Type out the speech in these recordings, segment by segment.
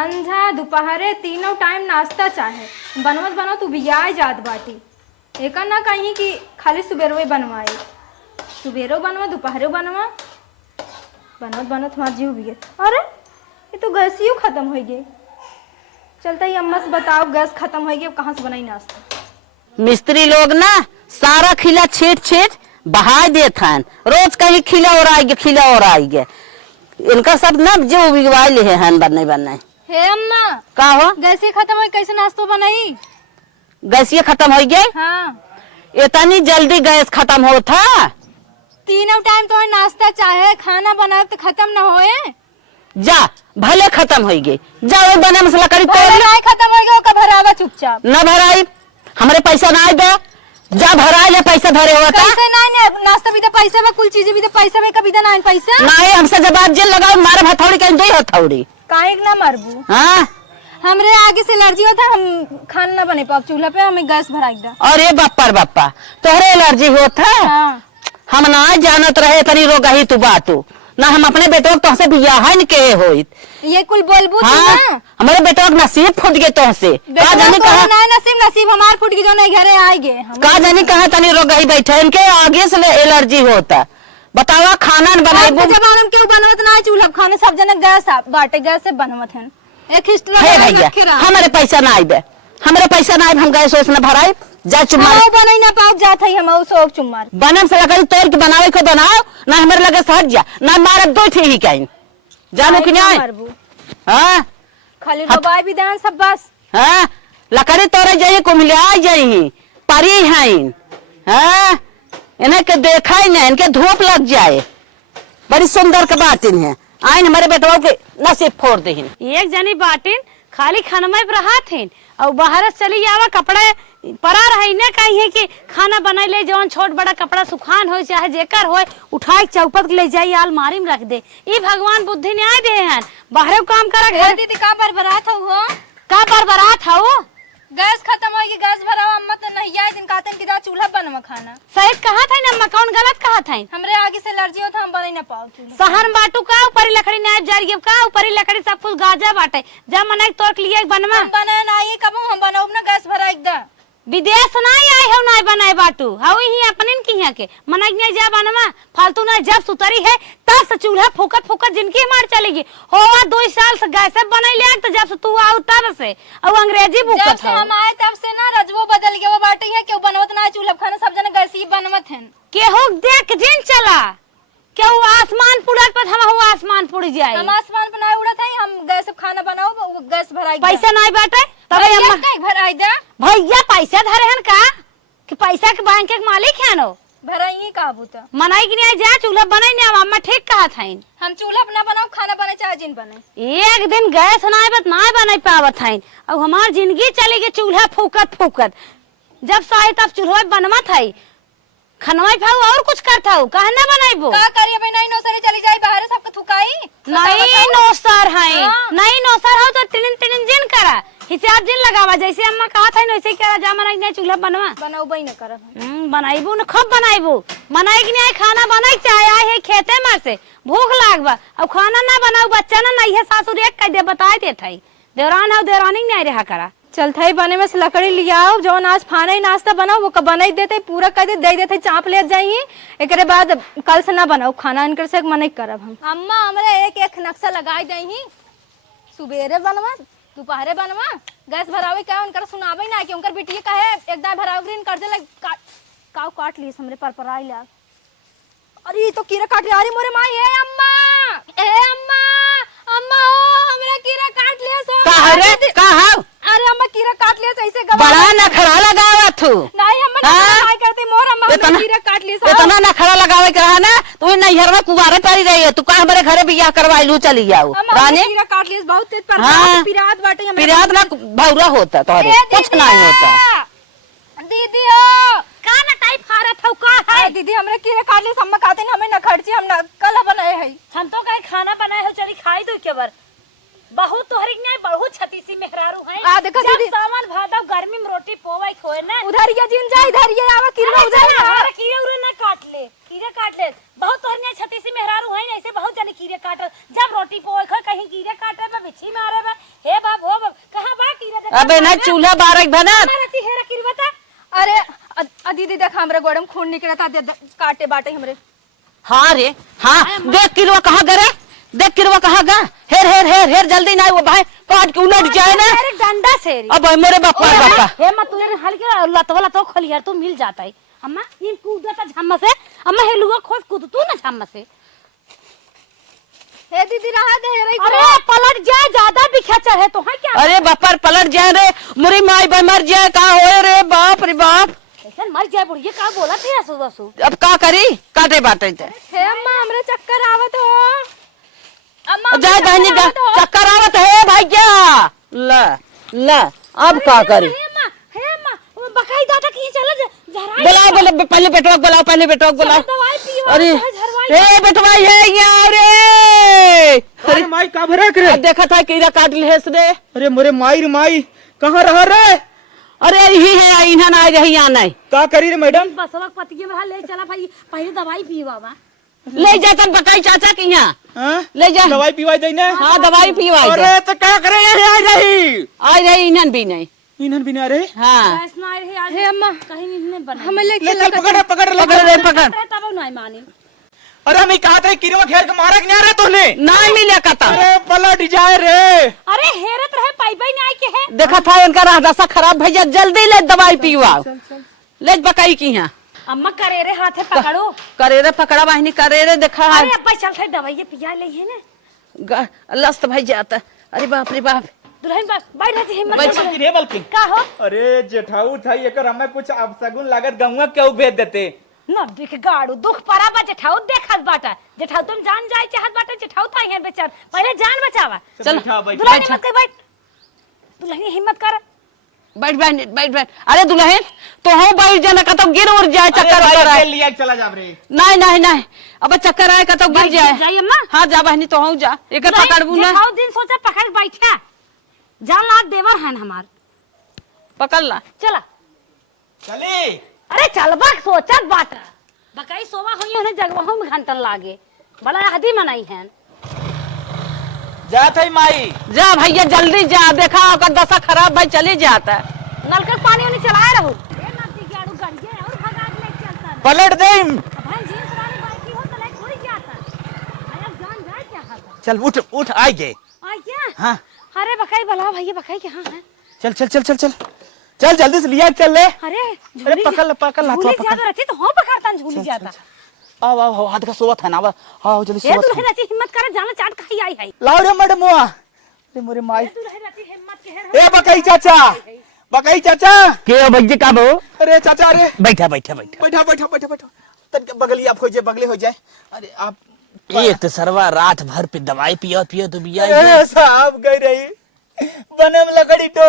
संझा दोपहरे तीनों टाइम नाश्ता चाहे बनवत बनव तू बियाह जात बाटी। एक ना कहीं कि खाली सुबेरो बनवाए, सुबेरो बनवा दोपहरो बनवा, बनवत बनवत हमार जीव भी गए। अरे ये तो गैस ही खत्म हो गई। चलता ही अम्मा से बताओ गैस खत्म हो गई, अब कहाँ से बनाई नाश्ता। मिस्त्री लोग ना सारा खिला छेट छेट बहा देते हैं, रोज कहीं खिला और आएंगे इनका सब ना जो बिगवाई हैं बनने बनने। हे अम्मा का हो गैस ही खत्म हो, कैसे नाश्ता बनाई? गैस ये खत्म हो गई? हाँ इतनी जल्दी गैस खत्म होता? तीनों टाइम तो नाश्ता चाहे खाना बनाए तो खत्म ना होए। जा भले खत्म हो गई, जा वो बने मसला करी तो नहीं खत्म हो गया भरावा चुपचाप न भराई, हमारे पैसा ना आए दो, जा भरा ले पैसा धरे हुआ था। पैसे नहीं नाश्ता भी तो पैसे में, कुल चीजें भी तो पैसे में, कभी तो नहीं पैसा नहीं हमसे जब आज जेल लगाओ मारे हथौड़ी कहीं दो हथौड़ी काहे ना मरबू। हाँ हमरे आगे से एलर्जी होता, हम खाना ना बने पाओ चूल्हा पे, हमें गैस भराई दा। अरे बाप्पा तोहरे एलर्जी होता है? हाँ। हम ना जानत रहे तनी रोग ही तू बातू ना, हम अपने बेटो तो से बियाह के होइत ये कुल बोलबू हाँ? ना हमारे बेटो नसीब फूट गए तो से का जाने कहा नसीब हमार फूट गई जो नहीं घरे आएंगे का जाने कहा तनी रोग ही बैठे इनके आगे से एलर्जी होता। बतावा खाना बनाई जमाना में क्यों बनवत ना चूल्हा खाने, सब जने गैस बाटे गैस से बनवत है। एक भैया हमारे पैसा ना आए, हमारे पैसा ना आए, हम गैस सोच न भराई जा चुम्मा बनाई ना पाओ जात है हम सोच चुम्मार बनम से लगा तोड़ के बनावे को बनाओ ना, हमारे लगे सहट जा ना मार दो थे ही कहीं जानू कि नहीं। हां खाली दबाई भी देन सब बस। हां लकड़ी तोड़े जाइए कुमिला जाइए पारी हैं। हां इन्हें के देखा ही नहीं, इनके धूप लग जाए, बड़ी सुंदर के बात है। आइन हमारे बेटवा के नसीब फोड़ दे। एक जनी बाटिन खाली खाना पर रहा थे और बाहर चली आवा कपड़ा परा रही ने कही है कि खाना बना ले, जौन छोट बड़ा कपड़ा सुखान हो चाहे जेकर हो उठा चौपट ले जाई अलमारी में रख दे। ई भगवान बुद्धि ने आए दे हैं बाहर काम करा घर। दीदी का बरबरात हो का बरबरात हो? गैस खत्म हो गई, गैस भरावा अम्मा तो नहीं आए दिन कहते कि दा चूल्हा बनवा खाना। सही कहा था ना, कौन गलत कहा था? हमरे आगे से एलर्जी होता, हम बना ना पाओ चूल्हा। सहन बाटू का ऊपरी लकड़ी नाइब जारी का ऊपरी लकड़ी सब कुछ गाजा बाटे जब मना तोड़ के लिए बनवा हम बनाए ना ये कब हम बनाओ ना गैस भराई दा। विदेश नहीं आए हो ना बनाए बाटू हाउ ही अपने की यहाँ के मना नहीं जा बनवा फालतू ना। जब सुतरी है तब से चूल्हा फूकत फूकत जिनकी मार चलेगी हो 2 साल से गैस बनाई ले तो जब से तू आओ तब से और अंग्रेजी जब भूकत से हम आए तब से ना रजवो बदल गया, वो बाटे है क्यों बनवत ना चूल्हा खाना, सब जने गैस ही बनवत हैं। केहू देख जिन चला केहू आसमान पुड़त पर हम आसमान पुड़ जाए। हम आसमान बनाए उड़त है, हम गैस खाना बनाओ वो गैस भराई पैसा नहीं बाटे तब भराई दा। भैया पैसा धरे हैं का कि पैसा के बैंक के मालिक है नो भराई का बूता मनाई कि नहीं जा चूल्हा बनाई नहीं अम्मा ठीक कहा था। हम चूल्हा अपना बनाओ खाना बने चाहे जिन बने, एक दिन गैस नहीं बना पावत है और हमार जिंदगी चली गई चूल्हा फूकत फूकत। जब साहे तब चूल्हा बनवा था खनवाई भाव और कुछ करता हूँ कहा ना बनाइबो का करिए भाई नहीं नौसरी चली जाई बाहर सबके थुकाई नहीं नौसर है नहीं नौसर हो तो टिन जिन करा हिसाब जिन लगावा जैसे अम्मा कहा था वैसे करा जा मनाई नहीं चूल्हा बनवा बनाऊ बई न करब बनाइबू न खूब बनाइबू मनाई कि नहीं खाना बनाई चाहे आए है खेते में से भूख लागबा और खाना ना बनाऊ बच्चा ना नहीं है सासुर एक कह दे बताए देते देवरान हो देवरानी नहीं रहा करा चलता है बने में से लकड़ी लिया आओ जो आज खाना ही नाश्ता बनाओ वो बनाई देते पूरा कर दे देते चाप ले जाइए। एक बाद कल से ना बनाओ खाना इनकर से मन करब हम। अम्मा हमरे एक नक्शा लगाई दही, सुबेरे बनवा दोपहरे बनवा गैस भरावे का उनकर सुनावे ना कि उनकर बेटिए कहे एकदम भरावे ग्रीन कर दे काव काट ली हमरे पर आई ला। अरे ये तो कीड़ा काट लिया। अरे मोरे माई है अम्मा अम्मा ओ हमरा कीड़ा काट लिया सो कहा अरे अम्मा कीड़ा काट लिया ऐसे बड़ा ना खड़ा लगावा तू नहीं अम्मा नहीं करती मोर अम्मा कीड़ा काट लिया इतना ना खड़ा लगावे कहा ना तू नैहर में कुवारे पड़ी रही है, तू कहां हमारे घरे बियाह करवाई लू चली जाओ रानी। कीड़ा काट लिया बहुत तेज पर पिरात बाटे हमरा पिरात ना भौरा होता तोरे कुछ नहीं होता। दीदी हो का ना टाइप खारत हो का है दीदी हमरा कीड़ा काट लिया अम्मा कहते हमें न खर्ची हम ना कल बनाए है। हम तो कहे खाना बनाए हो चली खाई दो के बार बहुत तोहरी नहीं बहुत छती सी मेहरारू है आ देखो जब दीदी सामान भादा गर्मी में रोटी पोवाई खोए ना उधर ये जिन जा इधर ये आवा कीड़ा उधर हमारा कीड़े उरे ना कीड़े काट ले बहुत तोहरी नहीं छती सी मेहरारू है ऐसे बहुत जाने कीड़े काट जब रोटी पोवाई खोए कहीं कीड़े काटे बा बिच्छी मारे बा हे बाप हो बाप कहां बा कीड़े अबे ना चूल्हा बारक बना रहती हेरा किरवता अरे दीदी देख हमरे गोड़े में खून निकलता काटे बाटे हमरे। हाँ रे हाँ देख किरवा कहाँ गए देख किरवा कहाँ गा हेर हेर हेर हेर जल्दी ना वो भाई काट के उलट जाए ना अरे डंडा से अब मेरे बापा बापा हे मत तुझे हल्के लतवा लतवा खोली यार तू मिल जाता है अम्मा ये कूदता झम्मा से अम्मा हेलुआ खोद कूद तू ना झम्मा से हे दीदी रहा दे रे। अरे पलट जाए ज्यादा बिखा चढ़े तो है क्या अरे बापर पलट जाए रे मुरी माई भाई मर जाए का होए रे बाप रे बाप ऐसे मर जाए बुढ़िया का बोला थे सुबह सु अब का करी काटे बाटे ते हे अम्मा हमरे चक्कर आवत हो अम्मा जाए बहनी जा चक्कर आवत है भैया ला ला अब का करी हे अम्मा वो बकाई दादा कहीं चला जहरा बुलाओ बोले पहले बेटवा बुलाओ पहले बेटवा बुलाओ दवाई पीवा अरे ए बेटवा ये यहाँ रे अरे माई का भरा करे देखा था कीड़ा काट लेस रे अरे मोरे माई रे माई कहाँ रहा रे अरे यही है इन्हा ना रही यहाँ नहीं का करी रे मैडम बसवा पतिये में ले चला भाई पहले दवाई पीवा बा ले जा तब बकाई चाचा के यहाँ हाँ? ले जा दवाई पीवाई देने हाँ दवाई पीवाई दे अरे तो क्या करे ये आई रही आज रही इन्हन भी नहीं इन्हन भी ना रे हाँ ऐसा ना रही आज हे अम्मा कहीं नहीं बना हमें ले ले चल पकड़ पकड़ ले पकड़ रे पकड़ तब नहीं मानी अरे मैं कहा था किरवा घेर के मारा नहीं आ रहा तूने नहीं मिले कता अरे पलट जाए रे अरे हेरत रहे पाई नहीं के है देखा था इनका रास्ता खराब भैया जल्दी ले दवाई पीवा ले बकाई की यहाँ अम्मा करे रे हाथे पकड़ो करेरे पकड़ा वाहिनी करेरे देखा अरे अब्बा चल थे दवाई पिया ले है ना लस्त भाई जाता अरे बाप रे बाप दुल्हन बैठ रहती हिम्मत बैठ। से। रे बल्कि का हो अरे जेठाऊ था ये कर हमें कुछ अपसगुन लागत गंगा क्यों भेज देते न देख गाड़ू दुख पड़ा बा जेठाऊ देखत बाटा जेठाऊ तुम जान जाए चाहत बाटा जेठाऊ था है बेचार पहले जान बचावा चल दुल्हन हिम्मत कर बैठ दुल्हन हिम्मत कर बैठ बैठ बैठ बैठ अरे दुल्हन तो हो बैठ जाना का तो गिर उड़ जाए चक्कर अरे उतर भाई आए लिया चला जा रे नहीं नहीं नहीं अब चक्कर आए का तो गिर जाए जाइए अम्मा हाँ जा बहनी तो हो जा एक पकड़बू ना जेठाऊ दिन सोचा पकड़ बैठा जान लाख देवर है हमार पकड़ ला चला चली अरे चलबा सोचत बाटा बकाई सोवा होई उन्हें जगवाहों में घंटन लागे बड़ा हदी मनाई है जा था माई जा भैया जल्दी जा देखा ओकर दशा खराब भाई चली जाता नल का पानी उन्हें चलाए रहू ए नदी के आड़ू गड़िए और भगा के ले चलता पलट दे भाई जींस वाली बाइक हो तो ले थोड़ी जाता अरे जान जाए क्या खाता चल उठ उठ आ गए आ क्या हाँ अरे बकाई भला भैया बकाई कहाँ है चल चल चल चल चल चल जल्दी से लिया चल ले अरे अरे पकड़ हाथ झूली पकड़ ज्यादा रहती तो हो पकड़ता झूली जाता आओ आओ हाथ का सोवत है ना आओ जल्दी ए सोवत दुल्हन रहती हिम्मत कर जाना चाट खाई आई है लाओ रे मैडम अरे मोरे माई दुल्हन रहती हिम्मत के है ए बकई चाचा बकई चाचा के भैया का बो अरे चाचा अरे बैठा बैठा बैठा बैठा बैठा बैठा बैठा तन बगली आप हो जाए बगले हो जाए अरे आप एक तो सरवा रात भर पे दवाई पियो पियो तो बिया अरे साहब गई रही बनम लकड़ी तो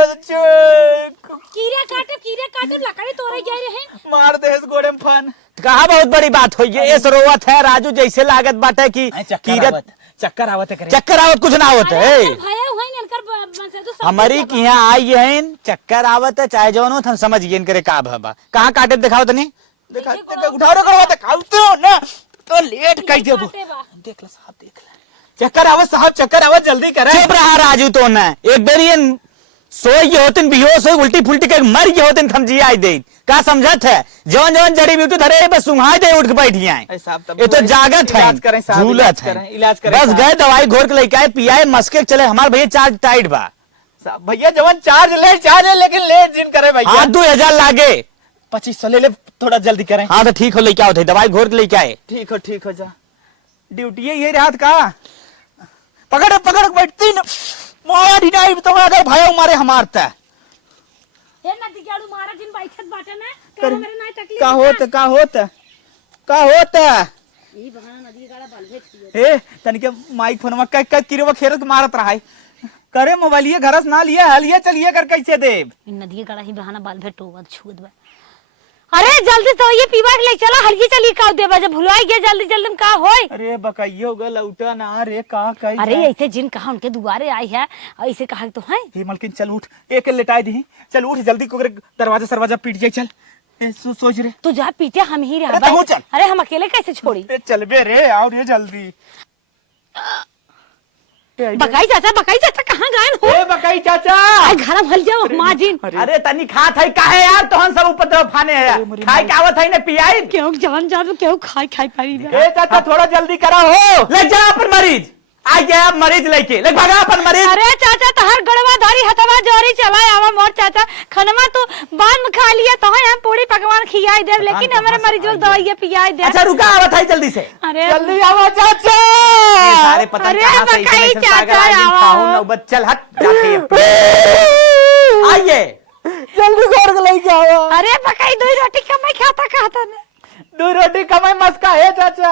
कीड़े काटे लकड़ी तोड़े गए रहे मार दे इस गोड़े में फन कहा बहुत बड़ी बात हुई है इस रोवत है राजू जैसे लागत बाटे की चक्कर आवत है चक्कर आवत कुछ ना आवत है भया हुआ नहीं इनकर से तो सब हमारी की यहाँ आई है चक्कर आवत है चाहे जौन हो हम समझ गए इनके का भबा कहाँ काटे दिखाओ तनी देखा उठा रो करवा खाते हो ना तो लेट कह देबो काटे बा। देख ला साहब देख ला चक्कर आवत साहब चक्कर आवत जल्दी करे चुप रहा राजू तो न एक बार ये सोई ये होतिन बेहोश हो उल्टी फुल्टी के मर ये होतिन हम जी आई दे का समझत है जवन जवन जड़ी बूटी धरे बस सुंघाई दे उठ के बैठ जाए अरे साहब, तब ये तो वो जागत है इलाज करें साहब, झूलत इलाज है करें, इलाज करें बस साहब। गए दवाई घोर के लेके आए पियाए मस्के चले हमारे भैया चार्ज टाइट बा साहब, भैया जवन चार्ज ले लेकिन लेट जिन करे भैया हाँ 2000 लागे 2500 ले थोड़ा जल्दी करें हाँ तो ठीक हो लेके आओ थे दवाई घोर के लेके आए ठीक हो जा ड्यूटी ये रात का पकड़ बैठती न माया ढिनाई तो अगर भाई मारे हमारता हे नदी के आड़ू मारा जिन बैठत बाटे ना करे मेरे ना तकलीफ का होता ई बहाना नदी के आड़ा बलभे छिए ए तनिके माइक फोनवा कह किरवा खेरत मारत रहा है करे मोबाइलिए घरस ना लिया हलिए चलिए कर कैसे देव इन नदी के आड़ा ही बहाना बलभे टोवत छुत बा अरे जल्दी तो ये पीवा के ले चला हल्की चली का देबा जब भुलवाई गया जल्दी जल्दी का होय अरे बकइयो गल उठा ना रे का कई अरे ऐसे जिन कहा उनके दुआरे आई है ऐसे कहा तो है हे मलकिन चल उठ एक लेटाई दी चल उठ जल्दी को दरवाजा पीट जाए चल ए सोच रे तू जा पीटे हम ही अरे रह तू चल। अरे हम अकेले कैसे छोड़ी ए चल बे रे आओ रे जल्दी बकाई चाचा कहाँ गए हो? ए बकाई चाचा आई घर भल जाओ माँ जी। अरे तनी खात है काहे यार तोहन सब उपद्रव फाने है खाई के आवत है ने पियाई क्यों जान क्यों खाई पारी ए चाचा थोड़ा जल्दी करा हो। ले जा अपन मरीज आ गया मरीज लेके ले भागा अपन मरीज। अरे चाचा तहर गड़वा धारी हथवा जोरी चलाए आवा मोर चाचा खनमा तो बाद में खा लिया तो हम पूरी पकवान खियाई दे लेकिन हमारे मरीज को दवाई पियाई दे। अच्छा रुका आवत है जल्दी से। अरे जल्दी आओ चाचा। ये सारे पता अरे कहां से बकाई इतने चाचा सागर आओ। खाऊं नौबत चल हट जाके आइए जल्दी घर को लेके आओ। अरे बकाई दो रोटी कमाई खाता ने 2 रोटी कमाई मस्का है चाचा।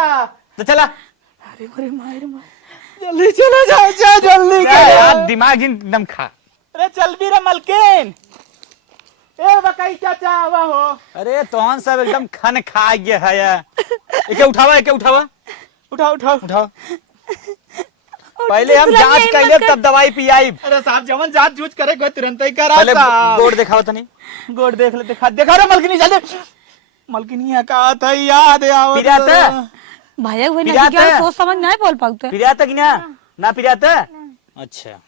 तो चला अरे अरे मार जल्दी चलो चाचा जल्दी यार दिमाग एकदम खा। अरे चल भी रे मलकिन। ए बकाई चाचा आवा हो। अरे तोहन सब एकदम खन खा गया है एके उठावा उठाओ उठाओ उठाओ। पहले हम जांच कर ले तब दवाई पियाई। अरे साहब जवन जांच जूझ करे कोई तुरंत ही करा पहले साहब। गोड़ दिखाओ तनी गोड़ देख ले देखा रे मलकिनी जल्दी। मलकिनी है का था याद है आवत। पिराता भैया वो नहीं पिराता? क्या सोच समझ नहीं बोल पाते। पिराता कि ना पिराता। अच्छा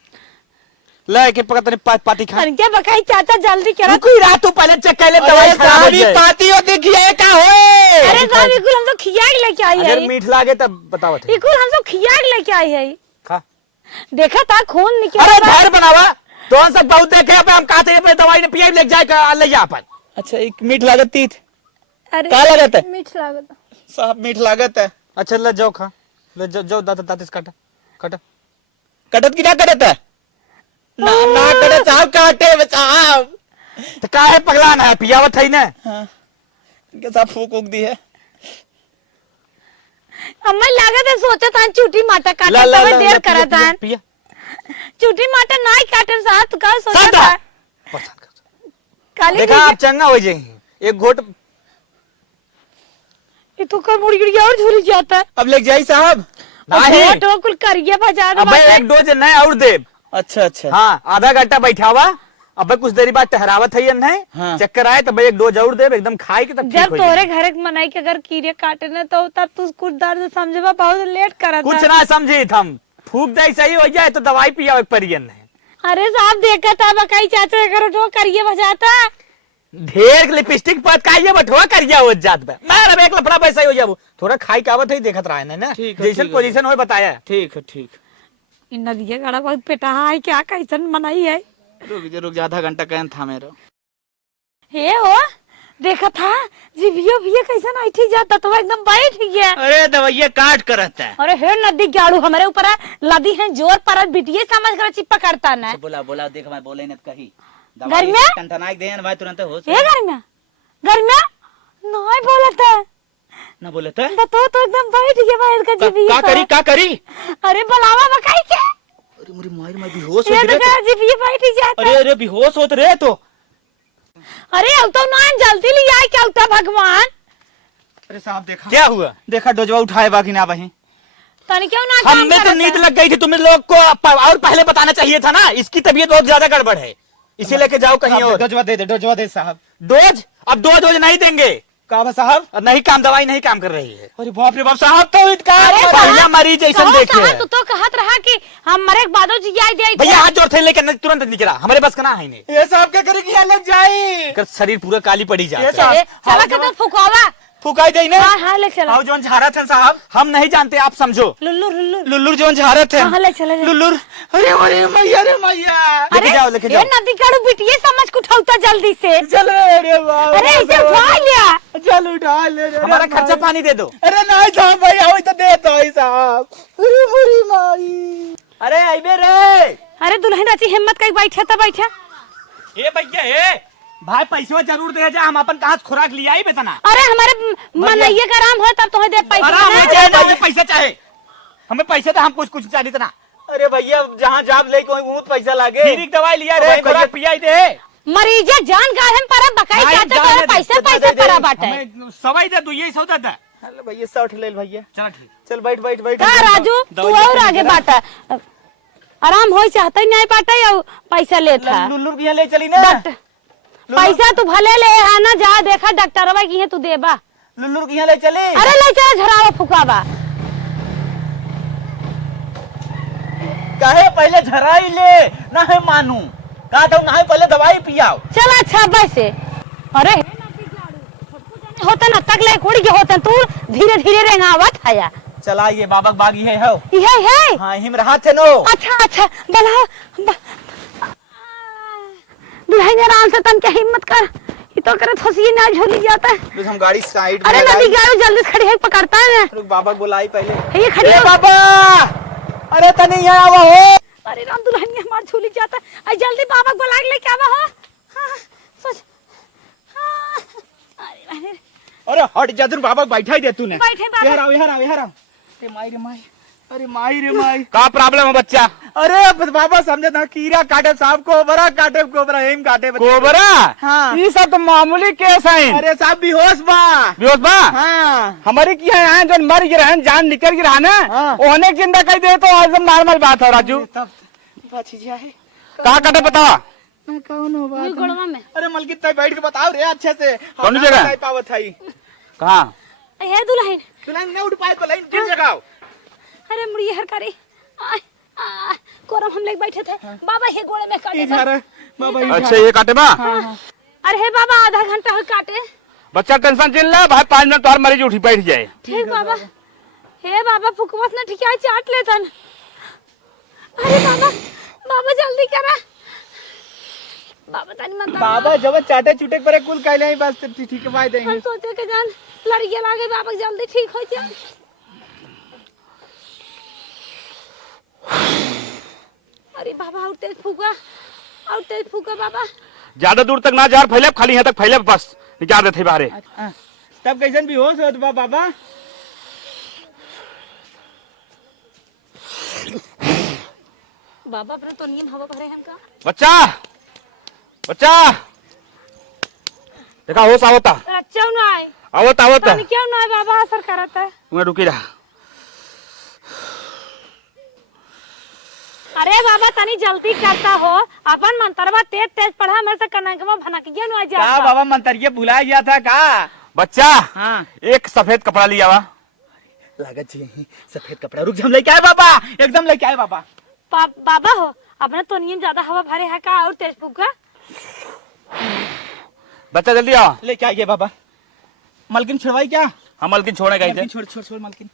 ले के पकड़ तनी पाती खा। अरे क्या बकाई चाचा जल्दी करा। कोई रात तो पहले चेक कर ले दवाई खराब हो जाए। पाती होती खियाए का होए। अरे साहब इकुल हम तो खिया के लेके आई है। अगर मीठ लागे तब बताओ थे इकुल हम तो खिया के लेके आई है। खा। देखा था खून निकला। अरे घर बनावा तो सब बहुत देखे पे हम कहते हैं दवाई ने पियाई ले जाए का ले जा अपन। अच्छा एक मीठ लागत तीत अरे का लागत है मीठ लागत साहब मीठ लागत है। अच्छा ले जाओ खा ले जाओ दांत काटा काटा कटत की ना कटत है ना ना कटत साहब काटे साहब। तो काहे पगलाना है पियावत है ना। हाँ इनके साहब फूक उक दी है। अम्मा लागत है सोचा था चूटी माटा काटे ला ला तब ला देर ला, करा पिया, था। पिया चूटी माटा नहीं काटे साहब तो का सोचा सादा। था। काली देखा आप चंगा हो जाएंगे एक घोट। ये तो कर मुड़ी और झूरी जाता है। अब लेके जाई साहब। नहीं फोटो कुल करिए बाजार अब एक डोज नहीं और दे। अच्छा अच्छा हाँ आधा घंटा बैठावा अब कुछ देरी बाद ठहरावत है नहीं हाँ। चक्कर आए तब एक डोज और दे एकदम खाए के तब ठीक जब हो तोरे जाए। घर मनाई के अगर कीड़े काटे न तो तब तू कुछ दर्द समझबा बहुत लेट करत कुछ है। ना समझी हम फूक दे सही हो जाए तो दवाई पिया परियन है। अरे साहब देखा था बकाई चाचा अगर तो करिए बजाता। ढेर लिपस्टिक पर काइए बठवा करिया हो जात बे मैं अब एक लफड़ा पैसा हो जाबो थोड़ा खाई कावत है देखत रहा है ना ठीक है, जैसन ठीक है। पोजीशन हो बताया। ठीक है ठीक। इन नदिया गड़ा बहुत पेटा है क्या कैसन मनाई है। रुक जा आधा घंटा कहन था मेरा। हे हो देखा था जीवियो भी कैसन ऐठी जाता तो एकदम बैठ गया। अरे दवाइया काट कर रहता है। अरे हे नदी गाड़ू हमारे ऊपर लदी है जोर पर बिटिए समझ कर चिपका करता ना। बोला बोला देख मैं बोले न कही घर में टंटनाक दे भाई तुरंत होश हे घर में नहीं बोलता है न बोले तो तो एकदम बैठ गया बैठ का जीवियो का करी। अरे बुलावा बकाई के अरे मेरी मार मैं बेहोश ये हो गया देखा जीवियो बैठ जाता। अरे अरे बेहोश होत रे तो। अरे अब तो ना जल्दी ले आए क्या होता भगवान। अरे साहब देखा क्या हुआ देखा डोजवा उठाए बाकी ना वही। तनी क्यों ना काम हमें तो करता? नींद लग गई थी तुम्हें लोग को और पहले बताना चाहिए था ना इसकी तबीयत बहुत ज्यादा गड़बड़ है इसे लेके जाओ कहीं और। डोजवा दे साहब। डोज अब 2 डोज नहीं देंगे का बा साहब। और नहीं काम दवाई नहीं काम कर रही है। अरे बाप रे बाप साहब तो इनका अरे पहला मरीज ऐसा कहो देखिए साहब, तो कहत रहा कि हम मरे के बादो जी आई दे भैया हाथ जोड़ते लेकर तुरंत निकला हमारे बस का ना है नहीं ये साहब क्या करेगी यहाँ लग जाए। कर शरीर पूरा काली पड़ी ये जाए। साहब चला के तो फुकावा। फुकाई दे ना। हाँ हाँ ले चला आओ जोन झारत है साहब। हम नहीं जानते आप समझो। लुल्लू लुल्लू लुल्लू जोन झारत है। हाँ ले चला लुल्लू अरे अरे मैया रे मैया। लेके जाओ लेके ये जाओ। नदी काड़ू बिटिए समझ को उठाऊता जल्दी से। चलो अरे बाप अरे इसे उठा लिया। चल उठा ले रे। हमारा खर्चा पानी दे दो। अरे नहीं साहब भाई आओ तो दे तो ही साहब। अरे मेरी माई। अरे आइबे रे अरे दुल्हन राची हिम्मत कई बैठा था बैठा। ए भैया ए भाई पैसा जरूर दे जा हम अपन कहाँ से खुराक लिया ही बेतना। अरे हमारे मनैये का राम है तब तुम्हें दे पैसा आराम ना। हो जाए ना पैसा चाहे हमें पैसे तो हम कुछ चाहिए तना। अरे भैया जहाँ जाप ले कोई ऊँट पैसा लागे। फिर दवाई लिया रे भाई, खुराक पिया ही दे। मरीजे जान गायन पर बकाई भाई, चाचा जाने तो दे, पैसे कितना पैसे दे दे? परा बाटे। हमें सवाई दे तू यही सौदा था। हेलो भैया 60 ले भैया। चलो ठीक चल बैठ बैठ बैठ। का राजू तू और आगे बाटा आराम हो चाहता नहीं बाटा या पैसा लेता। लुल्लू की यहाँ ले चली ना। पैसा तू भले ले आना जा देखा डॉक्टरवा की है तू देबा। लुल्लू की यहाँ ले चली। अरे ले चला झरावा फुकावा। कहे पहले झराई ले ना है मानू का तो ना है पहले दवाई पियाओ। चल अच्छा वैसे अरे होता ना तक ले कुड़ी के होता तू धीरे धीरे रेंगावत आया चला ये बाबा बागी है हो ये हाँ हिम रहा थे नो। अच्छा अच्छा बला दुल्हन आराम से तन क्या हिम्मत कर ये तो करे फंसी ना झोली जाता है। रुक हम गाड़ी साइड अरे नदी गाड़ी जल्दी से खड़ी है पकड़ता है रुक बाबा बुलाई पहले। ये खड़ी ए हो। बाबा अरे तने यहाँ आवा हो। अरे राम दुल्हन हमार झोली जाता है आई जल्दी बाबा को बुला के लेके आवा हो। हाँ, सोच हाँ, अरे अरे हट जा तू बाबा बैठा ही दे तूने। बैठे बाबा। यहाँ आओ रे माई अरे माई रे माई का प्रॉब्लम है बच्चा? अरे बाबा समझे ना कीड़ा काटे सांप कोबरा काटे कोबरा एम काटे कोबरा? हाँ। ये सब तो मामूली केस है। अरे साहब बेहोश बा बेहोश बा? हाँ हमारी क्या है जो मर गिरा है जान निकल गिरा ना हाँ। ओने जिंदा कह दे तो एकदम नॉर्मल बात है राजू। तब बात है कहाँ काटे बता? कौन हो बात गुड़वा में अरे मलकित तय बैठ के बताओ रे अच्छे से कौन जगह? नहीं पावत है कहाँ? ये दुल्हन तुलाइन नहीं उठ पाए तो लाइन किस जगह अरे मुड़ी हर करे कोरम हम लोग बैठे थे बाबा ये गोड़े में काटे था। इधर बाबा अच्छा ये काटे बा? अरे हे बाबा आधा घंटा हो काटे। बच्चा टेंशन चिल ले भाई 5 मिनट तुम्हार मरीज उठी बैठ जाए। ठीक बाबा हे बाबा फुकवत ना ठीक है चाट लेतन। अरे बाबा बाबा जल्दी करा बाबा तनी मत बाबा जब चाटे चुटे पर कुल कहले ही बस ठीक है भाई हम देंगे। सोचे के जान लड़के लागे बाबा जल्दी ठीक हो जाए। अरे बाबा और तेज फूका बाबा ज्यादा दूर तक ना जा फैले खाली यहाँ तक फैले बस निकाल देते बाहर। तब कैसन भी होश होत बा बाबा। बाबा अपने तो नियम हवा भरे हमका बच्चा बच्चा देखा होश आवता अच्छा ना आए आवता आवता पानी क्या ना बाबा असर करता है। तुम्हें रुकी रहा। अरे बाबा तनी जल्दी करता हो अपन मंतरवा तेज तेज पढ़ा मेरे से कनकवा भनक गया ना जा का बाबा मंतरिये भुला गया था का। बच्चा हाँ एक सफेद कपड़ा लिया वा लागत जी सफेद कपड़ा रुक हम लेके आए बाबा एकदम लेके आए बाबा। बाबा हो अपने तो नियम ज्यादा हवा भरे है का और तेज फूका। बच्चा जल्दी आओ। लेके आइए बाबा। मलकिन छुड़वाई क्या? हम मलकिन छोड़ने गए थे। छोड़ मलकिन।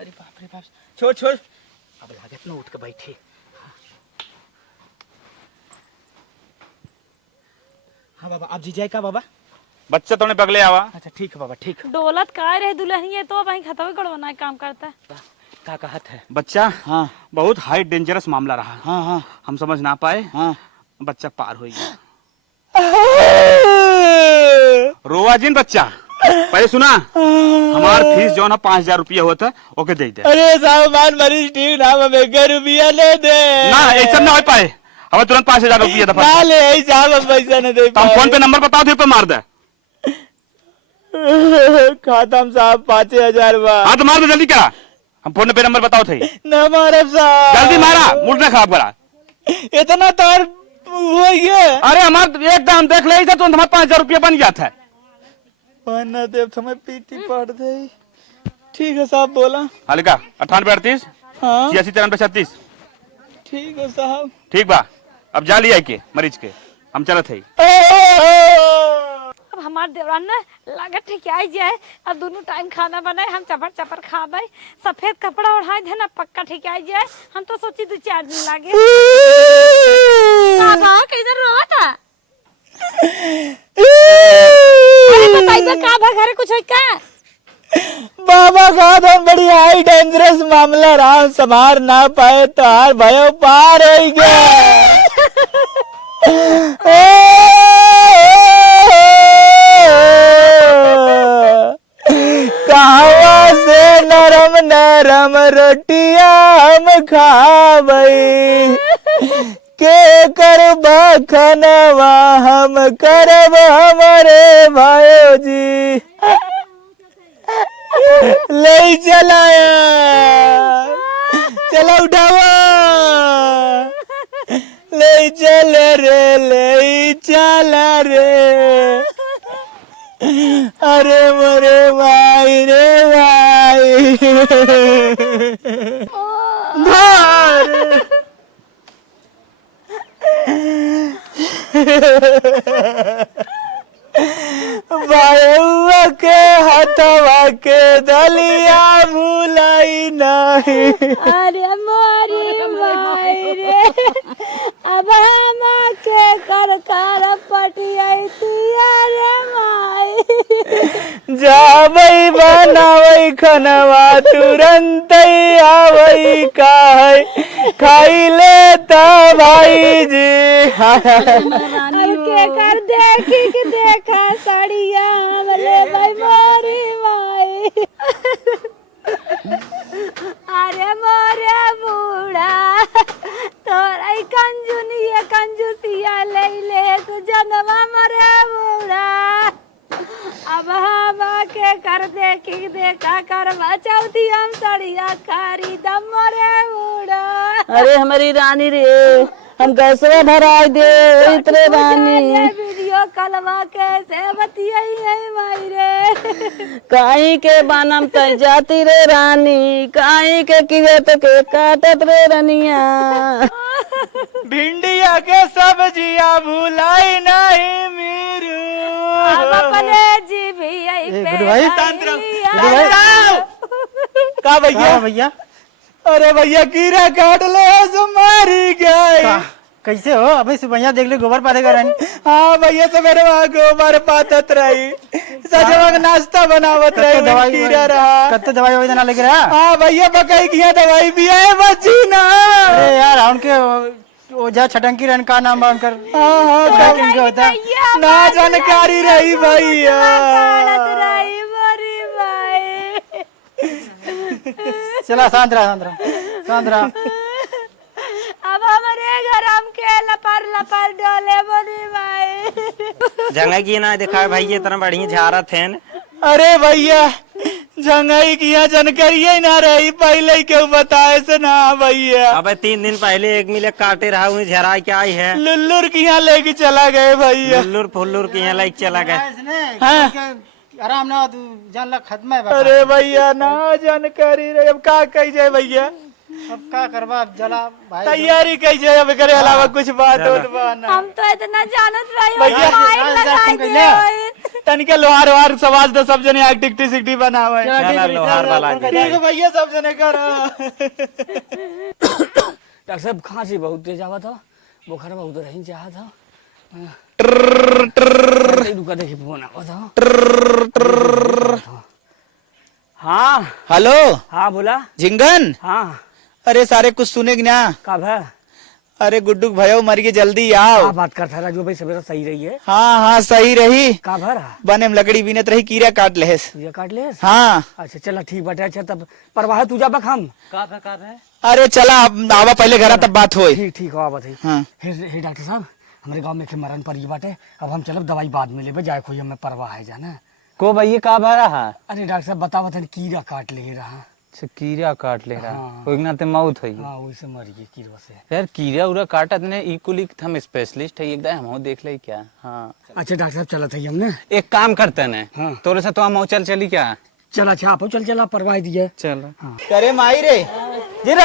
अरे बाप रे बाप छोड़ अब लागत ना उठ के बैठे। हाँ बाबा अब जी जाए का बाबा? बच्चा तुमने पगले आवा। अच्छा ठीक है बाबा ठीक। डोलत का रहे दुल्हनिए तो भाई खतवे करवाना काम करता है। का कहत है बच्चा हाँ बहुत हाई डेंजरस मामला रहा। हाँ हम समझ ना पाए। हाँ बच्चा पार हो गया। रोवा जिन बच्चा पहले सुना हमार फीस जो ना 5000 रुपया हुआ था ओके दे दे। अरे साहब मरीज ठीक ना रुपया ले दे ना ऐसा ना हो पाए हमें तुरंत 5000 रुपया दफा ना ले साहब पैसा न दे तुम फोन पे नंबर बताओ थे पे मार दे। खातम साहब 5000 हाँ तो मार दो जल्दी क्या हम फोन पे नंबर बताओ थे न मारब साहब जल्दी मारा मूड ना खराब करा। इतना तार हो गया। अरे हमारे एकदम देख ले तो हमारे 5000 रुपया बन गया था। पन्ना देव तुम्हें पीटी पड़ दे। ठीक है साहब बोला। हालिका 9838 हाँ 8693 ठीक है साहब। ठीक बा अब जा लिया के मरीज के हम चलत है। अब हमार देवरान ना लागत है क्या जाए अब दोनों टाइम खाना बनाए हम चपर चपर खाबे सफेद कपड़ा ओढ़ाए थे ना पक्का ठीक आ जाए। हम तो सोची 2-4 दिन लागे। बाबा कैसे रोता? अरे बताइए का भा घरे कुछ है का? बाबा का तो बड़ी हाई डेंजरस मामला रहा संभार ना पाए तो हार भयो पार हो गया। कहवा से नरम नरम रोटिया हम खाबई के कर बखनवा हम करब हमारे भाइयों जी ले चलाया चला उठावा ले चल रे अरे मोरे भाई रे भाई भाईवा के हथवा के दलिया भुलाई नहीं। अरे मोरी माई रे अब हम के कर कर पटियाई तिया रे माई। जावई बनावई खनवा तुरंत आवई काहे खाई लेता भाई जी। के कर देखी कि देखा साड़िया हमरे भाई मोरी माई। अरे मोरे बूढ़ा तोरा कंजुनिया कंजूसिया ले ले तू जनवा मरे बूढ़ा। अब हम के कर देखी देखा कर बचाउती हम साड़िया खरीदम मरे बूढ़ा। अरे हमारी रानी रे हम कैसे भराई दे इतने रानी। वीडियो कलवा कैसे बतियाई है माई रे। काई के बानम तय जाती रे रानी काई के किए तो के काटत रे रनिया। भिंडिया के सब्जिया भुलाई नहीं मेरू। अब अपने जीभिया पे का भैया अरे भैया कीड़ा काट ले मारी गई। कैसे हो अभी से भैया देख ले गोबर पालेगा रानी। हाँ भैया से मेरे वहाँ गोबर पातत रही सजवा का नाश्ता बनावत रही दवाई कीड़ा रहा। कत्ते दवाई वही देना लग रहा। हाँ भैया बकई किया दवाई भी है बची ना। अरे यार उनके ओझा छटंकी रन का नाम उनकर हाँ क्या किनके होता है? ना जानकारी रही भैया। रही मोरी माई। चला शांत रहा शांत रहा। अब हमारे घर हम के लपर डोले मोरी माई। जंगल की ना दिखा भाई ये इतना बढ़िया झारा थे न। अरे भैया जंगई किया जानकारी ना रही पहले क्यों बताए से ना भैया। अब 3 दिन पहले एक मिले काटे रहा हूँ झरा क्या आई है लुल्लुर की यहाँ लेके चला गए भैया। लुल्लुर फुल्लुर के यहाँ लाइक चला गए। आराम ना तू जान ला खत्म है। अरे भैया ना जानकारी रही अब का कही जाए भैया। अब का करवा जला भाई तैयारी कही जाए अब करे अलावा कुछ बात होत बा ना। हम तो इतना जानत रही भैया, माइक लगाई दिए। तनिके लोहार वार सवाज दो सब जने एक्टिविटी सिक्टी बनावे। चला लोहार वाला ठीक है भैया सब जने करो। डॉक्टर साहब खांसी बहुत तेज आवा था बुखार बहुत रही चाहा था। रुका देखी फोन आवा था। हाँ हेलो हाँ बोला झिंगन। हाँ अरे सारे कुछ सुनेगी ना। कब है अरे गुड्डू भयो मर गई जल्दी आओ। क्या बात करता राजू भाई सवेरा सही रही है। हाँ हाँ सही रही। का भरा बने में लकड़ी बीनत रही कीड़ा काट ले। तुझे काट ले। हाँ अच्छा चला ठीक बाटे। अच्छा तब परवाह तू जा बखम। अरे चला आवा पहले घर तब बात होई। ठीक ठीक हो बताई। हाँ हे डॉक्टर साहब हमारे गांव में मरण पर ये बाटे अब हम चलब दवाई बाद में लेबे जाए कोई हमें परवाह है जाना। को भैया का भरा है अरे डॉक्टर साहब बतावा था कीड़ा काट ले रहा। कीड़ा काट ले रहा हाँ। कोई ना ते मौत हुई। हाँ वैसे मर गई कीड़ा से। यार कीड़ा उड़ा काटत ने ई कुली हम स्पेशलिस्ट है एकदम हम देख ले क्या। हाँ अच्छा डॉक्टर साहब चला था हमने। एक काम करते ने हाँ। तोरे से तो हम चल चली क्या। चला अच्छा आप चल चला परवाह दिए। चलो करे माई रे जी रे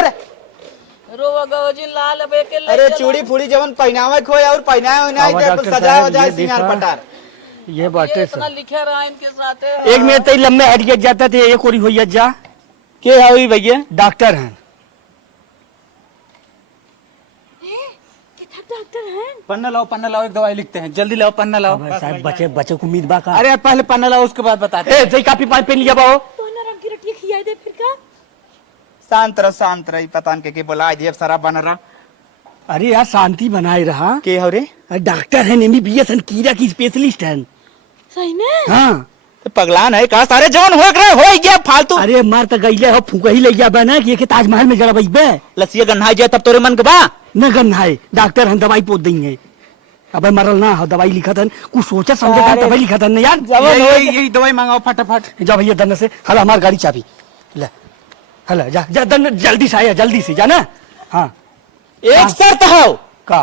अरे चूड़ी फूड़ी जवन पहनावे खोए और पहनावे ना सजा वजा सिंगार पटार। ये बाटे लिखे रहा इनके साथ। एक मिनट तई लम्बे हट जाते थे एक और होइया जा के है भैया डॉक्टर हैं। पन्ना लाओ एक दवाई लिखते हैं जल्दी लाओ पन्ना लाओ। साहब बच्चे बच्चे को उम्मीद बा का। अरे पहले पन्ना लाओ उसके बाद बताते हैं। ए कापी पानी पे लिया बाओ। शांत रही पता नहीं के बोला जेब सारा बन रहा। अरे यार शांति बनाए रहा। के हो रे डॉक्टर है एमबीबीएस कीड़ा की स्पेशलिस्ट है। सही में हाँ तो पगलान है कहा सारे जवन हो गया फालतू। अरे मार तो गई हो फूका ही ले गया ना कि ताजमहल में जरा बे लसिया गन्हा जाए तब तोरे मन के बा न गन्हाए डॉक्टर हम दवाई पोत देंगे। अब मरल ना हो दवाई लिखा था कुछ सोचा समझा था दवाई लिखा था ना यार। यही दवाई मंगाओ फटाफट। जा भैया दन से हल हमारी गाड़ी चाबी ले हल जा जा दन जल्दी से आया जल्दी से जाना। हाँ एक शर्त हो का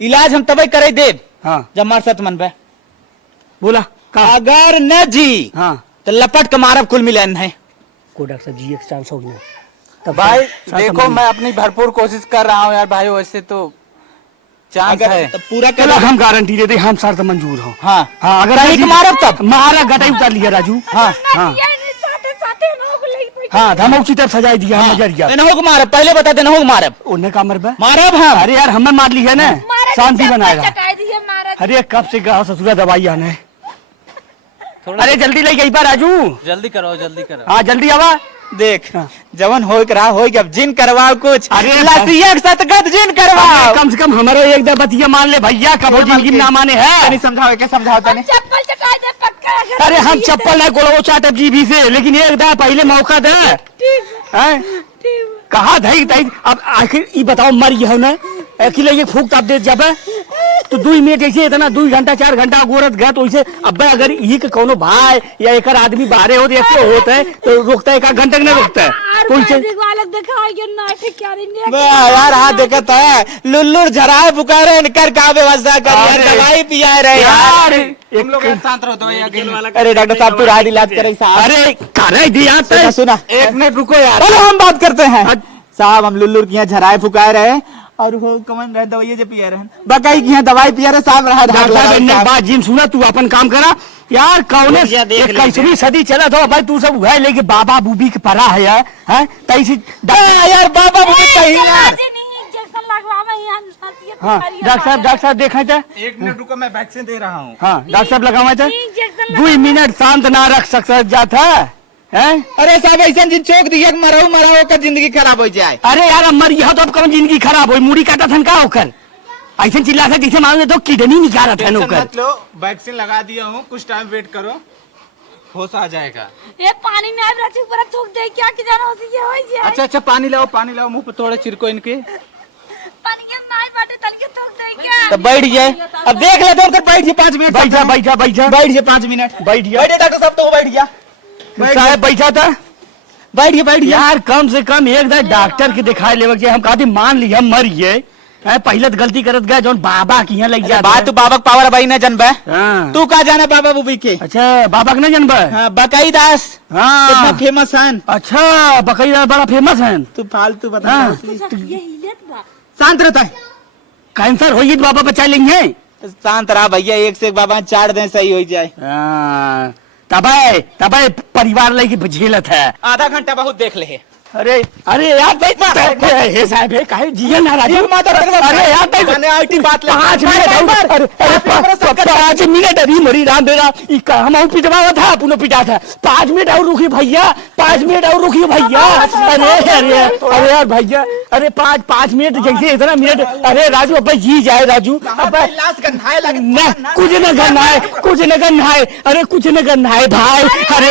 इलाज हम तभी करे दे हाँ जब मार शर्त मन पे बोला का अगर न जी हाँ तो लपट के मारब कुल मिलन है। को डॉक्टर जी एक चांस हो गया तब भाई साथ देखो हम- मैं अपनी भरपूर कोशिश कर रहा हूँ यार भाई वैसे तो चांस अगर है। तो पूरा चलो कर हम गारंटी देते हम सर तो मंजूर हो। हाँ हाँ अगर कहीं ऐसी- मारब तब? मारा गटाई उतार लिया राजू। हाँ हाँ हाँ हम उसी तरफ सजाई दिया हम मजर गया। तेनहो को मारब, पहले बता देनहो को मारब। उन्हें का मरबा मारब हम। अरे यार हमें मार ली है ना शांति बनाएगा। अरे कब से गाँव ससुरा दवाई आने। अरे जल्दी ले गई बा राजू। जल्दी करो जल्दी करो। हाँ जल्दी आवा। देख जवन हो रहा हो अब जिन करवाओ कुछ। अरे लसिया के सतगत जिन करवाओ। कम से कम हमारे एक दो बतिया मान ले भैया कब वो जिंदगी में ना माने है। नहीं समझाओ क्या समझाओ तने। अरे हम चप्पल है गोलो चाटब जीबी से लेकिन एक दा पहले मौका दे। हैं? कहा धई धई अब आखिर ये बताओ मर गया हो ना अकेले ये फूक ताप दे जब तो 2 मिनट ऐसे इतना 2 घंटा 4 घंटा गोरत गया तो इसे अब अगर ये के कोनो भाई या एक आदमी बाहर हो तो होता है तो रोकता है 1 घंटे नहीं रोकता है तो इसे यार हाँ देखत है लुल्लू झराए पुकारे इनकर का व्यवस्था कर यार अरे। दवाई पिया रहे यार तुम लोग शांत रहो तो अरे डॉक्टर साहब तू राहत इलाज करे साहब। अरे करे दिया सुना सुना 1 मिनट रुको यार। चलो हम बात करते हैं साहब। हम लुल्लू की यहाँ झराए फुकाए रहे और वो कमन रहे दवाई जे पिया रहे बकाई की यहाँ दवाई पिया रहे साहब रहा डॉक्टर बात जिन सुना तू अपन काम करा यार कौने 21वीं सदी चला तो भाई तू सब है लेके बाबा बूबी के परा है यार है तैसी यार बाबा मुझे कहीं यार। हाँ डॉक्टर साहब देखा था 1 मिनट रुको मैं वैक्सीन दे रहा हूँ। हाँ डॉक्टर साहब लगावा था 2 मिनट शांत ना रख सकता जाता है। अरे साहब ऐसा जिन चौक दिया मराओ का जिंदगी खराब हो जाए। अरे यार अब मर गया तो अब कौन जिंदगी खराब हो मुड़ी काटा था का होकर ऐसे चिल्ला था जैसे मान ले तो किडनी निकाला था नौकर। लो वैक्सीन लगा दिया हूँ कुछ टाइम वेट करो होश आ जाएगा। ये पानी में आब रची ऊपर थूक दे क्या कि जाना होसी ये होई जे अच्छा पानी लाओ मुंह पे थोड़े चिरको इनके पानी के नाई बाटे तलके थूक दे क्या तो बैठ जाए। अब देख लेते हो बैठ जाए 5 मिनट बैठा बैठा बैठा बैठ जाए 5 मिनट बैठ गया बैठे डॉक्टर साहब तो बैठ गया साहब बैठा था बैठ गया यार कम से कम एक दाई डॉक्टर के दिखाई लेवे हम कहते मान ली हम मर गए पहले तो गलती करत गए जौन बाबा की यहाँ लग जाए बात तू बाबा पावर भाई न जनबे हाँ। तू का जाना बाबा बुबी के। अच्छा बाबा के नहीं जनबा हाँ बकाई दास कितना हाँ फेमस है। अच्छा बकरी बड़ा फेमस है तू फालतू बता हाँ। शांत रहता है कैंसर होगी तो बाबा बचा लेंगे शांत रहा भैया एक से एक बाबा 4 दिन सही हो जाए। तबे परिवार लेके झेलत है। आधा घंटा बहुत देख ले है। अरे अरे यार हे साहब है काहे जिया ना राजू अरे यार मैंने आईटी बात ले 5 मिनट अरे 5 मिनट अभी मरी राम बेरा हम पिटवा था पुनः पिटा था 5 मिनट और रुकिए भैया 5 मिनट और रुकिए भैया अरे अरे अरे यार भैया अरे 5 मिनट जैसे इतना मिनट अरे राजू अब जी जाए राजू अब कुछ न करना है कुछ न करना है अरे कुछ न करना है भाई अरे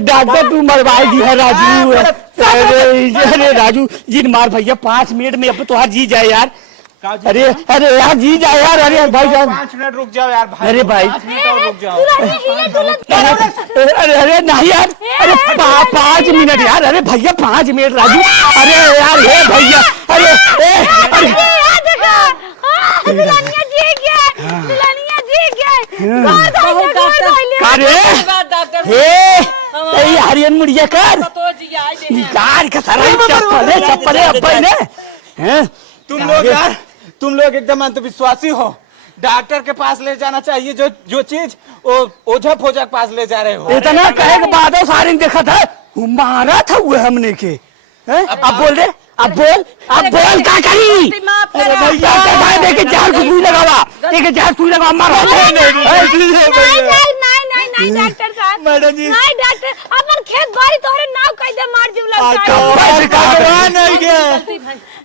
डॉक्टर तू मरवाई दी है राजू अरे राजू जिन मार भैया 5 मिनट में अब तो जी जाए यार अरे अरे यार जी जाए यार अरे भाई जान 5 मिनट रुक जाओ यार भाई अरे भाई 5 मिनट और रुक जाओ। अरे अरे अरे नहीं यार अरे 5 मिनट यार अरे भैया 5 मिनट राजू अरे यार हे भैया अरे अरे दुल्हनिया जी गया दुल्हनिया जी गया अरे हे हरियन मुड़िया कर यार का सारा चप्पले अब्बे ने हैं तुम लोग एकदम अंधविश्वासी हो। डॉक्टर के पास ले जाना चाहिए जो चीज ओझा फोजा के पास ले जा रहे हो। इतना कहे के बाद सारे देखा था मारा था वो हमने के अब बोल रहे अब बोल क्या करी अरे भैया भाई देखे 4 सुई लगावा देखे 4 सुई लगा मारा नहीं डॉक्टर साहब मैडम जी नहीं डॉक्टर अपन खेत बाड़ी तोरे नाव कैदे मार जुला नहीं गया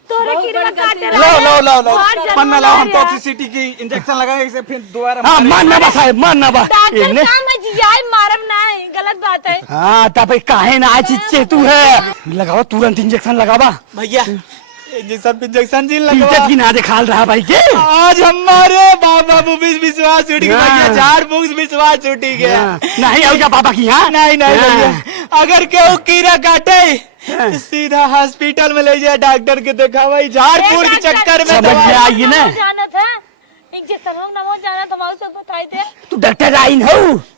तोरे कीड़ा काटे लो पन्ना लाओ हम टॉक्सिसिटी की इंजेक्शन लगाए इसे फिर दोबारा हां मानना बा साहब मानना बा डॉक्टर साहब मैं जियाई मारम नहीं गलत बात है हां तब काहे ना आज चिच्चे तू है लगाओ तुरंत इंजेक्शन लगावा भैया इंजेक्शन जी इज्जत लगा की ना दिखाल रहा भाई के आज हमारे बाबा बुबी विश्वास छूट गया भैया 4 बुक्स विश्वास छूटी गया। नहीं आओ जा बाबा की हां नहीं भैया अगर केहू कीड़ा काटे तो सीधा हॉस्पिटल में ले जाए डॉक्टर के दिखावा झाड़पुर के चक्कर में समझ में आई ना जाना था इंजेक्शन नमो जाना तो माऊ से बताई दे तू डॉक्टर आइन हो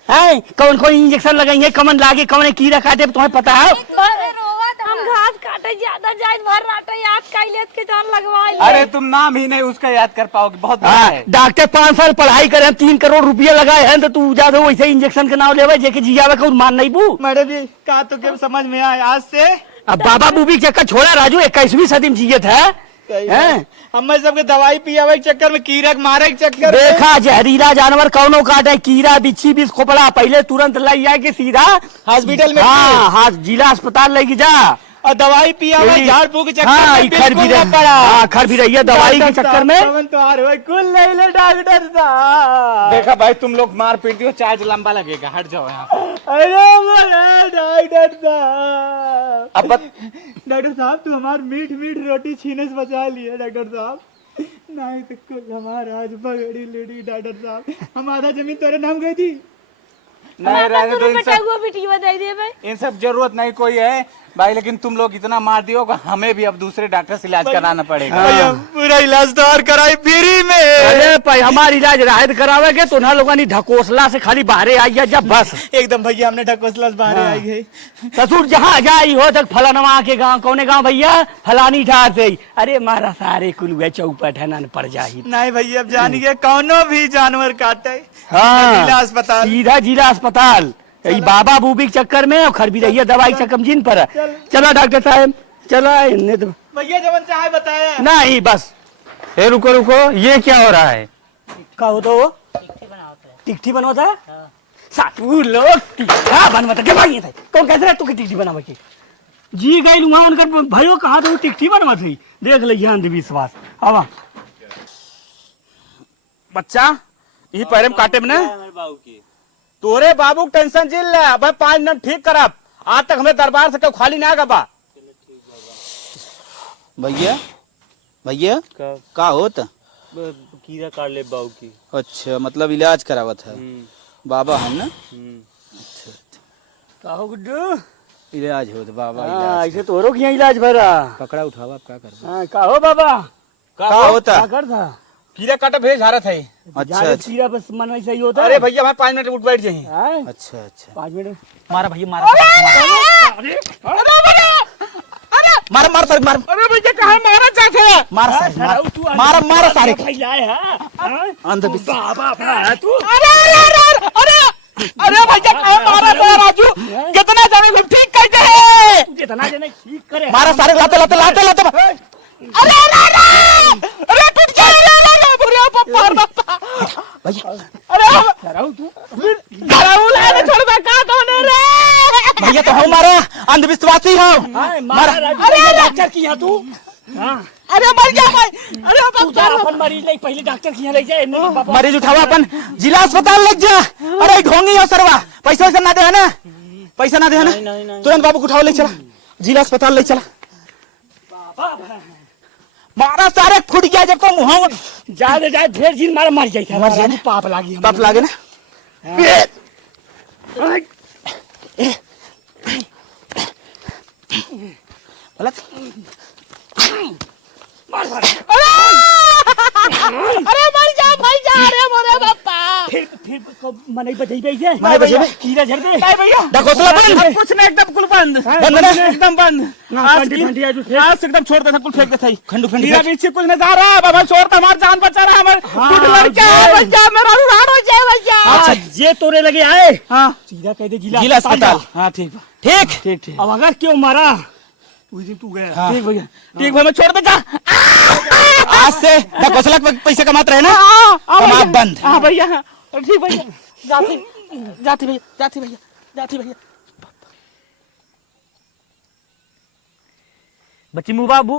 हैं कौन कौन इंजेक्शन लगाएंगे कमन लागे कौन कीड़ा काटे तुम्हें पता है रोवा तो हम घास काटे ज्यादा जाए भर राटे याद कैलेत के जान लगवाई अरे तुम नाम ही नहीं उसका याद कर पाओगे, बहुत बड़ा हाँ, है। डॉक्टर 5 साल पढ़ाई करे 3 करोड़ रुपया लगाए हैं तो तू ज्यादा वैसे इंजेक्शन के नाम लेवे जेके जियावे का मान नहीं बू। मैडम जी का तो क्या समझ में आए आज से अब बाबा बूबी के चक्कर छोड़ा राजू 21वीं सदी में जियत है। हम सबके दवाई पियावे के चक्कर में कीड़ा मारे के चक्कर में देखा जहरीला जानवर कौनो काटे कीड़ा बिच्छी बिस खोपड़ा पहले तुरंत लाई जाए के सीधा हॉस्पिटल में हाँ जिला अस्पताल लेके जा और दवाई पियावे झाड़ फूक के चक्कर हाँ में खर भी बिल्कुल ना पड़ा। हाँ खर भी रही है दवाई के चक्कर में। कुल नहीं ले डॉक्टर साहब। देखा भाई तुम लोग मार पीटी हो, चार्ज लंबा लगेगा, हट जाओ यहाँ से। अरे बोले डॉक्टर साहब। अब डॉक्टर साहब तू हमार मीठ मीठ रोटी छीने से बचा लिए डॉक्टर साहब, नहीं तो कुल हमारा आज बगड़ी लुड़ी डॉक्टर साहब। हम आधा जमीन तेरे नाम गई थी। नहीं रहने दो, बिटिया दे दे भाई इन सब जरूरत नहीं कोई है भाई, लेकिन तुम लोग इतना मार दियो कि हमें भी अब दूसरे डॉक्टर से इलाज कराना पड़ेगा। भैया पूरा इलाज तो और कराई फ्री में। अरे भाई हमारी इलाज राहत करावे के तो ना लोगों ढकोसला से खाली बाहरे आई है जब बस एकदम भैया हमने ढकोसला से बाहर आई गई। ससुर जहाँ जाई हो तक फलानवा के गांव कौने गांव भैया फलानी ठार से अरे मारा सारे कुल चौपट है ना पड़ जाही। नहीं भैया अब जानिए कौनो भी जानवर काटे हाँ जिला अस्पताल सीधा जिला अस्पताल यही बाबा बूबी के चक्कर में और खर भी रही है दवाई चक्कर जिन पर चला डॉक्टर साहब चला इन्हें तो भैया जवन चाहे बताया नहीं बस। ए रुको रुको, ये क्या हो रहा है? क्या होता वो टिकठी बनवाता है सातू लोग टिकठा बनवाता क्या भाई था कौन कहते रहे तू की टिकठी बनवा के जी गई वहां उनका भाइयों कहा तो टिकठी बनवा थी देख लीजिए अंधविश्वास। आवा बच्चा यही पैर में काटे में ना तोरे बाबू टेंशन झेल ले, अब 5 मिनट ठीक करब। आज तक हमें दरबार से क्यों खाली ना गबा। भैया भैया का होत कीड़ा काट ले बाऊ की। अच्छा मतलब इलाज करावत है बाबा है ना। का हो गुड्डू इलाज होत बाबा हाँ ऐसे तोरो किया इलाज भरा पकड़ा उठावा क्या कर हाँ का हो बाबा का होता क्या कर था कीड़ा काटा भेज हारत है। अच्छा कीड़ा बस मन वैसा ही होता अरे भैया हमें 5 मिनट उठ बैठ जाइए। है अच्छा अच्छा 5 मिनट मारा भैया मारा मारा मार सारे मार। अरे भैया कहाँ मारा चाहते हैं? मारा मारा सारे बाबा तू अरे भैया कहाँ मारा तेरा राजू कितना जाने ठीक कहते हैं कितना जने ठीक करे मारा सारे लाते लाते लाते लाते अरे अरे टूट गया अरे बुरा पार बापा भैया अरे तू छोड़ दे का कौन है रे भैया तो हमारा अंधविश्वासी हो मारा अरे डॉक्टर की यहाँ तू अरे मर गया भाई अरे तू जा अपन मरीज ले पहले डॉक्टर की यहाँ ले जाए मरीज उठावा अपन जिला अस्पताल ले जा। अरे ढोंगी हो सरवा पैसा वैसा ना दे है ना पैसा ना दे है ना तुरंत बाबू को उठाओ ले चला जिला अस्पताल ले चला। मारा सारे खुद गया जब तो मुँह जाए जाए ढेर दिन मारा मर जाए मर जाए ना पाप लागी पाप लागे ना। अरे मर जा भाई जा अरे मोरे बापा फिर मने बजाई है मने बजाई कीड़ा झड़ गए नहीं भैया ढकोसला बंद कुछ नहीं एकदम कुल बंद बंद ना एकदम बंद। आज से एकदम छोड़ देता कुल फेंक देता ही खंडू खंडू मेरा पीछे कुछ नहीं जा रहा बाबा छोड़ता हमारा जान बचा रहा हमारे लड़का बच्चा मेरा उड़ान हो जाए भैया। अच्छा ये तोरे लगे आए हाँ सीधा कह दे जिला अस्पताल। हाँ ठीक ठीक ठीक ठीक अब अगर क्यों मारा उस दिन तू गया ठीक भैया ठीक भाई मैं छोड़ देता। आज से ढकोसला पैसे कमाते रहे ना कमा बंद। हाँ भैया ठीक भैया जाती जाती भैया जाती भैया जाती भैया। बच्ची मुँह बाबू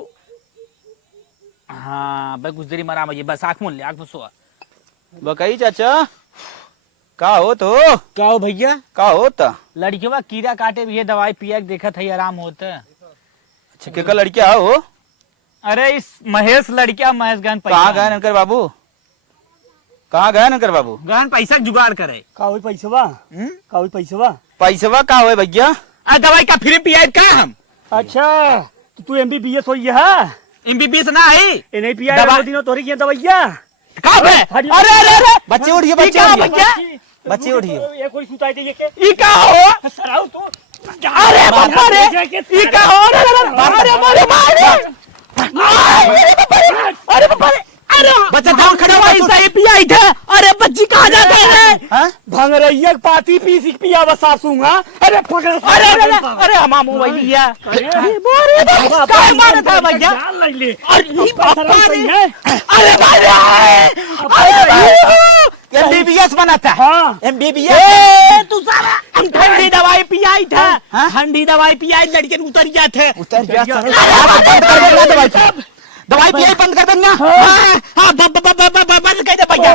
हाँ भाई कुछ देरी मरा भैया बस आँख मूल ले आँख बसो बकई चाचा का हो तो क्या हो भैया का होता लड़कियों का कीड़ा काटे भी दवाई पिया के देखा था आराम होता। अच्छा के का लड़किया हो अरे इस महेश लड़किया महेश गहन कहाँ गए नंकर बाबू कहाँ गए नंकर बाबू गहन पैसा जुगाड़ करे का हुई पैसवा का हुई पैसवा पैसवा का हो भैया दवाई का फ्री पिया का हम अच्छा तो तू एमबीबीएस होई है एमबीबीएस ना आई ए नहीं पिया दो दिनों तोरी की दवाइया अरे अरे अरे बच्चे उठिए बच्चे उठिए बच्चे उठिए ये कोई सुताई दे के ई का हो सराऊ तू अरे बाबा रे ई का हो रे अरे मारे मारे अरे बाबा रे अरे बच्चा धाम खड़ा हुआ पैसा ही पिया था। अरे बच्ची कहाँ जाता है? भंगरैया पाती पी पिया बसासूंगा। अरे पकड़ अरे अरे अरे हम मोबाइल लिया। अरे मारे था भैया। अरे एमबीबीएस बना था। हाँ एमबीबीएस तू सारा हम ठंडी दवाई पियाई था। ठंडी दवाई पियाई लड़के उतर गया थे। उतर गया दवाई पियाई बंद कर देना। हाँ बंद कर दे भैया। बंद कर दे भैया।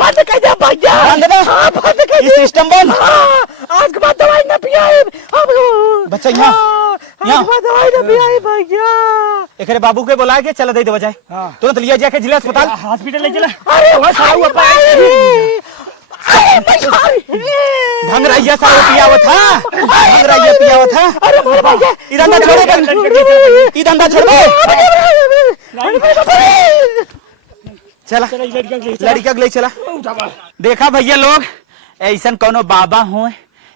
बंद कर दे भैया। इस सिस्टम बंद। आज के बाद दवाई न पियाए। बच्चा यहाँ दवाई न पियाए भैया। एक बाबू के बुला के चला दे दे बजाय तुरंत लिया जाके जिला अस्पताल हॉस्पिटल ले चला। अरे भंगरैया सारा पिया हुआ था। भंगरैया पिया हुआ था। अरे मेरे भैया ये धंधा छोड़ो ये धंधा छोड़ो। चला लड़का ले चला। देखा भैया लोग ऐसा कोनो बाबा हो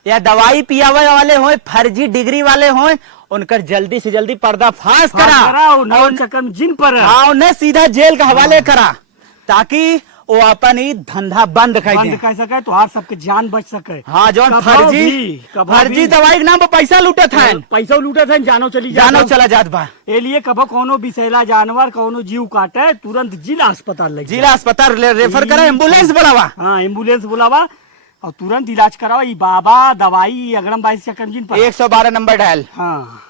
या दवाई पियावे वाले हो फर्जी डिग्री वाले हो उनकर जल्दी से जल्दी पर्दाफाश करा जिन पर हाँ उन्हें सीधा जेल का हवाले करा ताकि वो अपन ही धंधा बंद कर सके तो आप सबके जान बच सके। हाँ जो फर्जी दवाई के नाम पर पैसा लूटे थे पैसा लूटे थे जानो चला जात बा। ए लिए कभो कोनो विषैला जानवर कोनो जीव काटे तुरंत जिला अस्पताल ले जिला अस्पताल रेफर करा एम्बुलेंस बुलावा। हाँ एम्बुलेंस बुलावा और तुरंत इलाज करावा। ये बाबा दवाई अगड़म 22 चक्कर जिन पर 112 नंबर डायल। हाँ